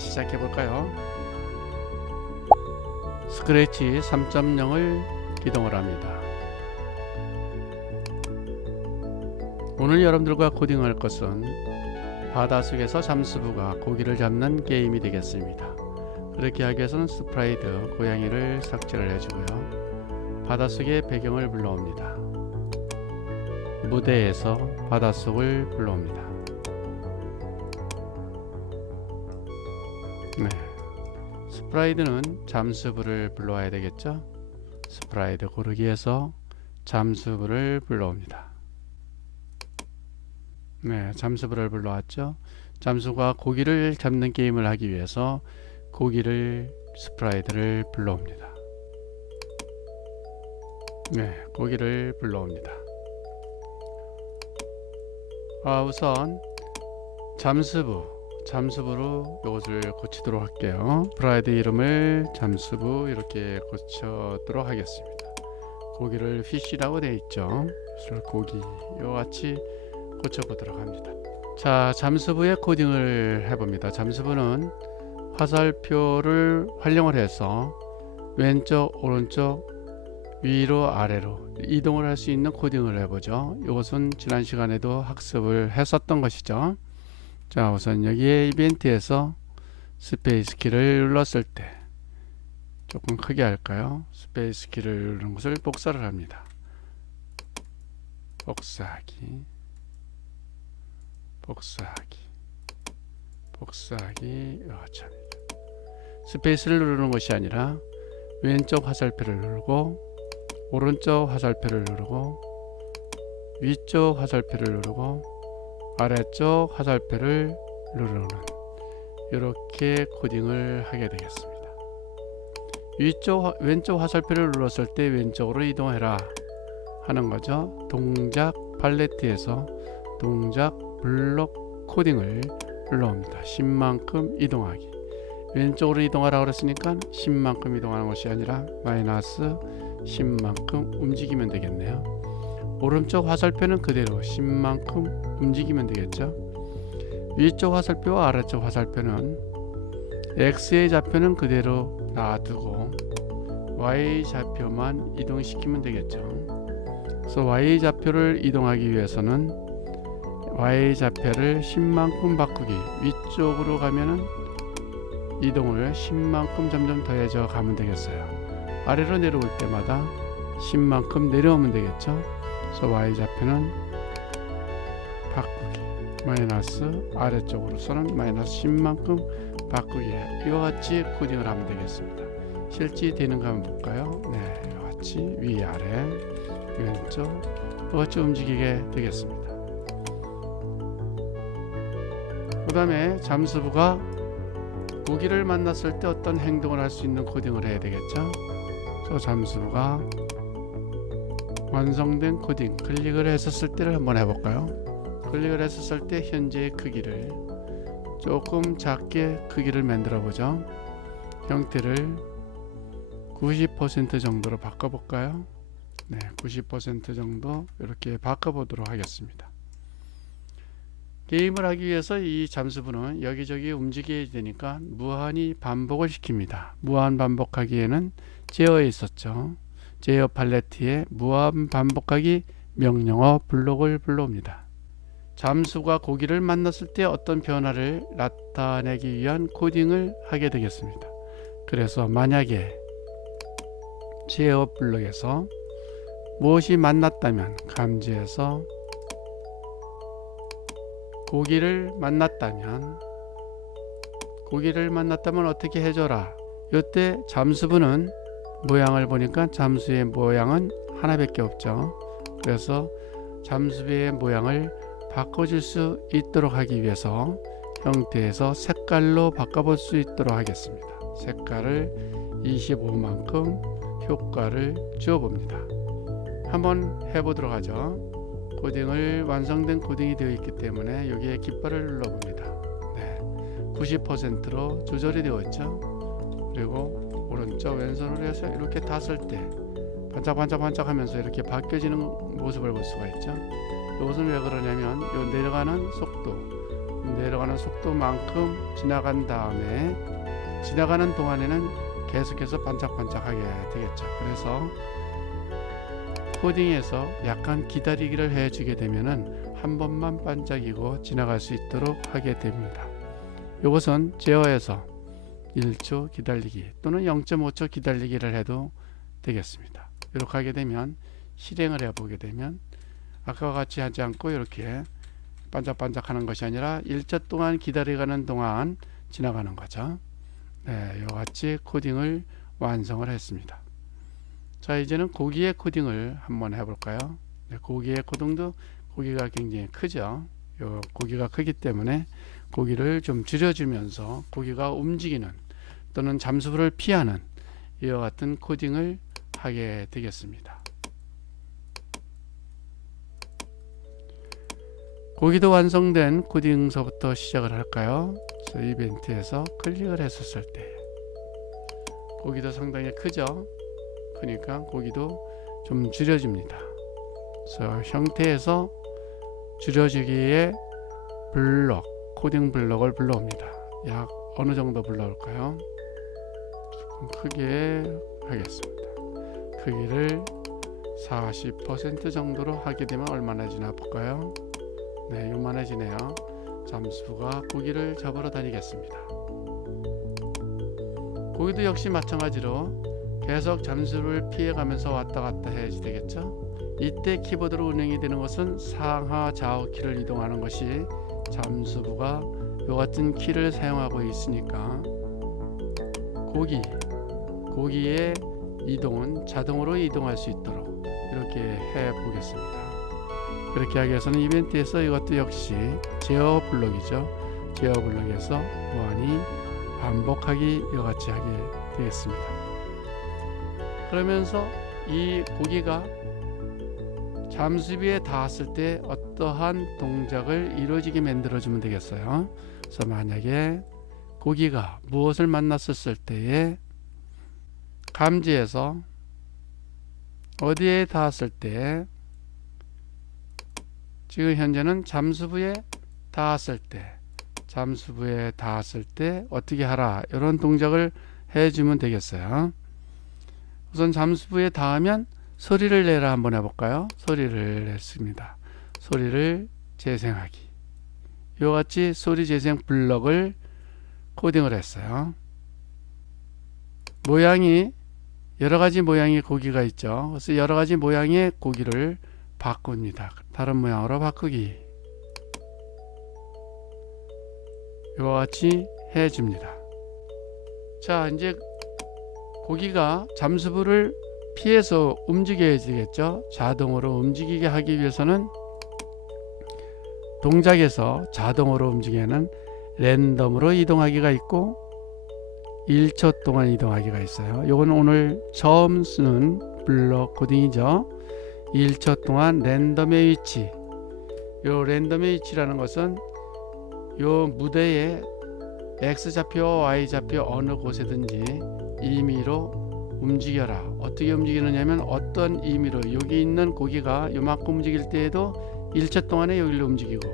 시작해 볼까요? 스크래치 3.0을 기동을 합니다. 오늘 여러분들과 코딩할 것은 바닷속에서 잠수부가 고기를 잡는 게임이 되겠습니다. 그렇게 하기 위해서는 스프라이드 고양이를 삭제를 해주고요. 바닷속의 배경을 불러옵니다. 무대에서 바닷속을 불러옵니다. 네, 스프라이드는 잠수부를 불러와야 되겠죠. 스프라이드 고르기에서 잠수부를 불러옵니다. 네, 잠수부를 불러왔죠. 잠수가 고기를 잡는 게임을 하기 위해서 고기를 스프라이드를 불러옵니다. 네, 고기를 불러옵니다. 우선 잠수부로 이것을 고치도록 할게요. 스프라이드 이름을 잠수부 이렇게 고치도록 하겠습니다. 고기를 fish라고 되어 있죠. 그래서 고기 이와 같이 고쳐보도록 합니다. 자, 잠수부의 코딩을 해봅니다. 잠수부는 화살표를 활용을 해서 왼쪽 오른쪽 위로 아래로 이동을 할 수 있는 코딩을 해보죠. 이것은 지난 시간에도 학습을 했었던 것이죠. 자, 우선 여기에 이벤트에서 스페이스 키를 눌렀을 때 조금 크게 할까요? 스페이스 키를 누르는 것을 복사를 합니다. 복사하기 스페이스를 누르는 것이 아니라 왼쪽 화살표를 누르고 오른쪽 화살표를 누르고 위쪽 화살표를 누르고 아래쪽 화살표를 누르는 이렇게 코딩을 하게 되겠습니다. 왼쪽 화살표를 눌렀을 때 왼쪽으로 이동해라 하는 거죠. 동작 팔레트에서 동작 블록 코딩을 불러옵니다. 10만큼 이동하기. 왼쪽으로 이동하라고 그랬으니까 10만큼 이동하는 것이 아니라 마이너스 10만큼 움직이면 되겠네요. 오른쪽 화살표는 그대로 10만큼 움직이면 되겠죠. 위쪽 화살표와 아래쪽 화살표는 X의 좌표는 그대로 놔두고 Y 좌표만 이동시키면 되겠죠. 그래서 Y 좌표를 이동하기 위해서는 Y 좌표를 10만큼 바꾸기, 위쪽으로 가면은 이동을 10만큼 점점 더해져 가면 되겠어요. 아래로 내려올 때마다 10만큼 내려오면 되겠죠. 그래서 Y 좌표는 바꾸기, 마이너스 아래쪽으로서는 마이너스 10만큼 바꾸기, 이와 같이 코딩을 하면 되겠습니다. 실제 되는가 한번 볼까요? 네, 이와 같이 위아래 왼쪽 이와 같이 움직이게 되겠습니다. 그 다음에 잠수부가 고기를 만났을 때 어떤 행동을 할 수 있는 코딩을 해야 되겠죠. 그래서 잠수부가 완성된 코딩 클릭을 했었을 때를 한번 해볼까요? 클릭을 했었을 때 현재의 크기를 조금 작게 크기를 만들어 보죠. 형태를 90% 정도로 바꿔볼까요? 네, 90% 정도 이렇게 바꿔보도록 하겠습니다. 게임을 하기 위해서 이 잠수부는 여기저기 움직여야 되니까 무한히 반복을 시킵니다. 무한 반복하기에는 제어에 있었죠. 제어 팔레트에 무한 반복하기 명령어 블록을 불러옵니다. 잠수가 고기를 만났을 때 어떤 변화를 나타내기 위한 코딩을 하게 되겠습니다. 그래서 만약에 제어 블록에서 무엇이 만났다면 감지해서 고기를 만났다면 어떻게 해줘라. 이때 잠수부는 모양을 보니까 잠수의 모양은 하나밖에 없죠. 그래서 잠수부의 모양을 바꿔줄 수 있도록 하기 위해서 형태에서 색깔로 바꿔볼 수 있도록 하겠습니다. 색깔을 25만큼 효과를 주어봅니다. 한번 해보도록 하죠. 코딩을 완성된 코딩이 되어 있기 때문에 여기에 깃발을 눌러봅니다. 네, 90%로 조절이 되었죠. 그리고 오른쪽 왼손으로 해서 이렇게 닿았을 때 반짝반짝 하면서 이렇게 바뀌어지는 모습을 볼 수가 있죠. 이것은 왜 그러냐면 요 내려가는 속도, 내려가는 속도만큼 지나간 다음에 지나가는 동안에는 계속해서 반짝반짝하게 되겠죠. 그래서 코딩에서 약간 기다리기를 해주게 되면은 한 번만 반짝이고 지나갈 수 있도록 하게 됩니다. 이것은 제어에서 1초 기다리기 또는 0.5초 기다리기를 해도 되겠습니다. 이렇게 하게 되면 실행을 해보게 되면 아까와 같이 하지 않고 이렇게 반짝반짝하는 것이 아니라 1초 동안 기다려가는 동안 지나가는 거죠. 네, 이와 같이 코딩을 완성을 했습니다. 자, 이제는 고기의 코딩을 한번 해볼까요? 네, 고기의 코딩도 고기가 굉장히 크죠. 요 고기가 크기 때문에 고기를 좀 줄여주면서 고기가 움직이는 또는 잠수부를 피하는 이와 같은 코딩을 하게 되겠습니다. 고기도 완성된 코딩서부터 시작을 할까요? 그래서 이벤트에서 클릭을 했었을 때 고기도 상당히 크죠. 그러니까 고기도 좀 줄여줍니다. 그래서 형태에서 줄여주기에 블록, 코딩 블록을 불러옵니다. 약 어느 정도 불러올까요? 조금 크게 하겠습니다. 크기를 40% 정도로 하게 되면 얼마나 지나 볼까요? 네, 요만해지네요. 잠수부가 고기를 잡으러 다니겠습니다. 고기도 역시 마찬가지로 계속 잠수를 피해가면서 왔다 갔다 해야지 되겠죠. 이때 키보드로 운영이 되는 것은 상하 좌우 키를 이동하는 것이 잠수부가 요 같은 키를 사용하고 있으니까 고기의 이동은 자동으로 이동할 수 있도록 이렇게 해 보겠습니다. 그렇게 하기 위해서는 이벤트에서 이것도 역시 제어 블록이죠. 제어 블록에서 무한히 반복하기 이와 같이 하게 되겠습니다. 그러면서 이 고기가 잠수비에 닿았을 때 어떠한 동작을 이루어지게 만들어주면 되겠어요. 그래서 만약에 고기가 무엇을 만났을 때에 감지해서 어디에 닿았을 때 지금 현재는 잠수부에 닿았을 때 어떻게 하라 이런 동작을 해주면 되겠어요. 우선 잠수부에 닿으면 소리를 내라 한번 해볼까요? 소리를 냈습니다. 소리를 재생하기. 이와 같이 소리 재생 블럭을 코딩을 했어요. 모양이 여러가지 모양의 고기가 있죠. 그래서 여러가지 모양의 고기를 바꿉니다. 다른 모양으로 바꾸기. 이와 같이 해줍니다. 자, 이제 고기가 잠수부를 피해서 움직여야 되겠죠. 자동으로 움직이게 하기 위해서는 동작에서 자동으로 움직이는 랜덤으로 이동하기가 있고 1초 동안 이동하기가 있어요. 이건 오늘 처음 쓰는 블록 코딩이죠. 1초 동안 랜덤의 위치. 요 랜덤의 위치라는 것은 요 무대에 X좌표, Y좌표 어느 곳에든지 임의로 움직여라. 어떻게 움직이느냐면 어떤 의미로 여기 있는 고기가 요만큼 움직일 때에도 1초 동안에 여기로 움직이고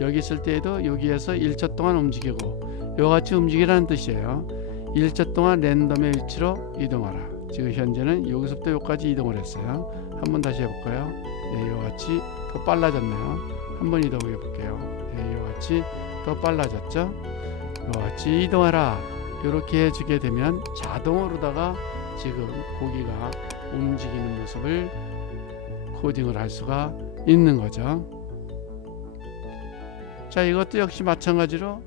여기 있을 때에도 여기에서 1초 동안 움직이고 요같이 움직이라는 뜻이에요. 1초 동안 랜덤의 위치로 이동하라. 지금 현재는 여기서부터 여기까지 이동을 했어요. 한번 다시 해볼까요? 네, 요같이 더 빨라졌네요. 한번 이동해 볼게요. 네, 요같이 더 빨라졌죠? 요같이 이동하라. 이렇게 해주게 되면 자동으로다가 지금 고기가 움직이는 모습을 코딩을 할 수가 있는 거죠. 자, 이것도 역시 마찬가지로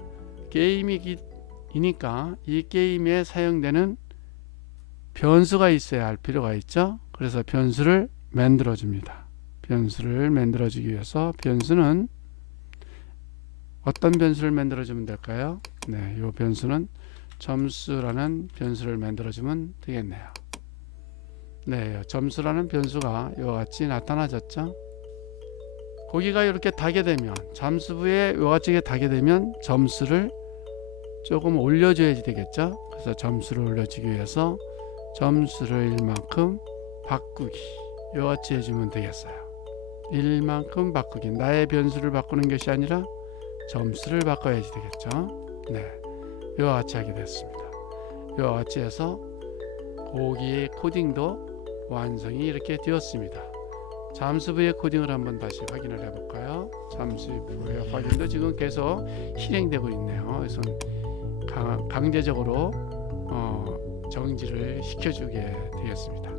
게임이니까 이 게임에 사용되는 변수가 있어야 할 필요가 있죠. 그래서 변수를 만들어 줍니다. 변수를 만들어 주기 위해서 변수는 어떤 변수를 만들어 주면 될까요? 네, 이 변수는 점수라는 변수를 만들어 주면 되겠네요. 네, 점수라는 변수가 이와 같이 나타나졌죠. 고기가 이렇게 닿게 되면 잠수부에 이와 같이 닿게 되면 점수를 조금 올려줘야 되겠죠. 그래서 점수를 올려주기 위해서 점수를 1만큼 바꾸기 이와 같이 해주면 되겠어요. 1만큼 바꾸기. 나의 변수를 바꾸는 것이 아니라 점수를 바꿔야지 되겠죠. 네, 이와 같이 하게 됐습니다. 이와 같이 해서 고기의 코딩도 완성이 이렇게 되었습니다. 잠수부의 코딩을 한번 다시 확인을 해볼까요? 잠수부의 확인도 지금 계속 실행되고 있네요. 그래서 강제적으로 정지를 시켜주게 되겠습니다.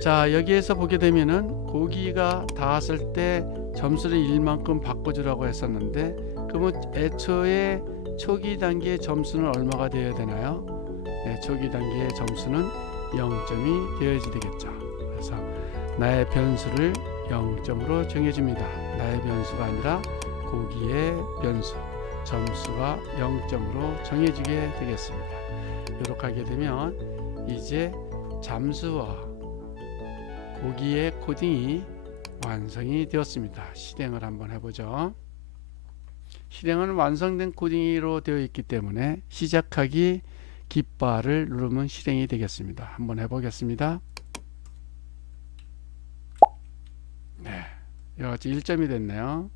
자, 여기에서 보게 되면은 고기가 닿았을 때 점수를 1만큼 바꿔주라고 했었는데, 그러면 애초에 초기 단계의 점수는 얼마가 되어야 되나요? 네, 초기 단계의 점수는 0점이 되어야지 되겠죠. 그래서 나의 변수를 0점으로 정해줍니다. 나의 변수가 아니라 고기의 변수, 점수가 0점으로 정해지게 되겠습니다. 이렇게 하게 되면 이제 잠수와 고기의 코딩이 완성이 되었습니다. 실행을 한번 해보죠. 실행은 완성된 코딩으로 되어 있기 때문에 시작하기 깃발을 누르면 실행이 되겠습니다. 한번 해보겠습니다. 네, 이와 같이 1점이 됐네요.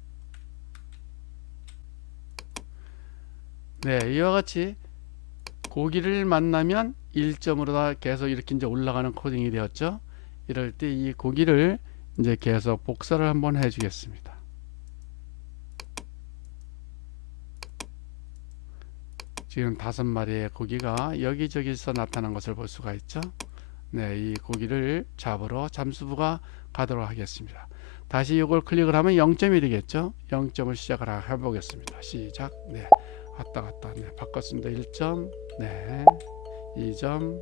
네, 이와 같이 고기를 만나면 1점으로 다 계속 이렇게 이제 올라가는 코딩이 되었죠. 이럴 때 이 고기를 이제 계속 복사를 한번 해주겠습니다. 지금 5마리의 고기가 여기저기서 나타난 것을 볼 수가 있죠. 네, 이 고기를 잡으러 잠수부가 가도록 하겠습니다. 다시 이걸 클릭을 하면 0점이 되겠죠. 0점을 시작을 해보겠습니다. 시작. 네, 왔다. 네, 바꿨습니다. 1점. 네, 2점,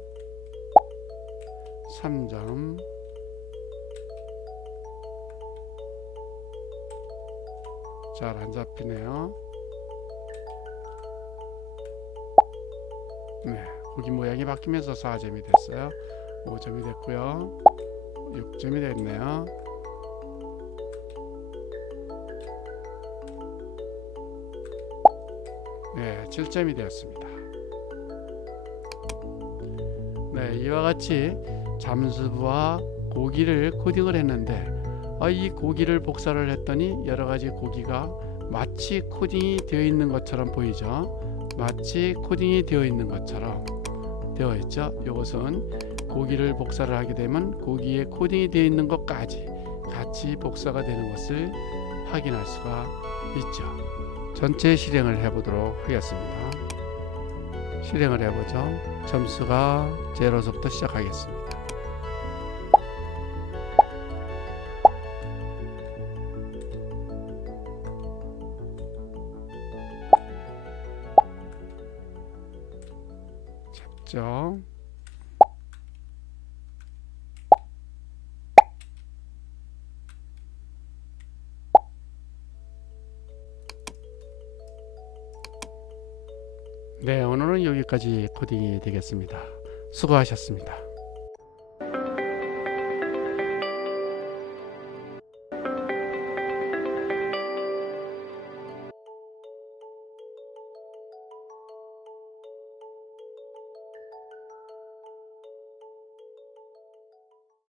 3점, 잘 안 잡히네요. 네, 고기 모양이 바뀌면서 4점이 됐어요. 5점이 됐고요. 6점이 됐네요. 네, 7점이 되었습니다. 네, 이와 같이 잠수부와 고기를 코딩을 했는데, 이 고기를 복사를 했더니 여러가지 고기가 마치 코딩이 되어 있는 것처럼 보이죠. 마치 코딩이 되어 있는 것처럼 되어 있죠. 이것은 고기를 복사를 하게 되면 고기에 코딩이 되어 있는 것까지 같이 복사가 되는 것을 확인할 수가 있죠. 전체 실행을 해보도록 하겠습니다. 실행을 해보죠. 점수가 0에서부터 시작하겠습니다. 잡죠. 네, 오늘은 여기까지 코딩이 되겠습니다. 수고하셨습니다.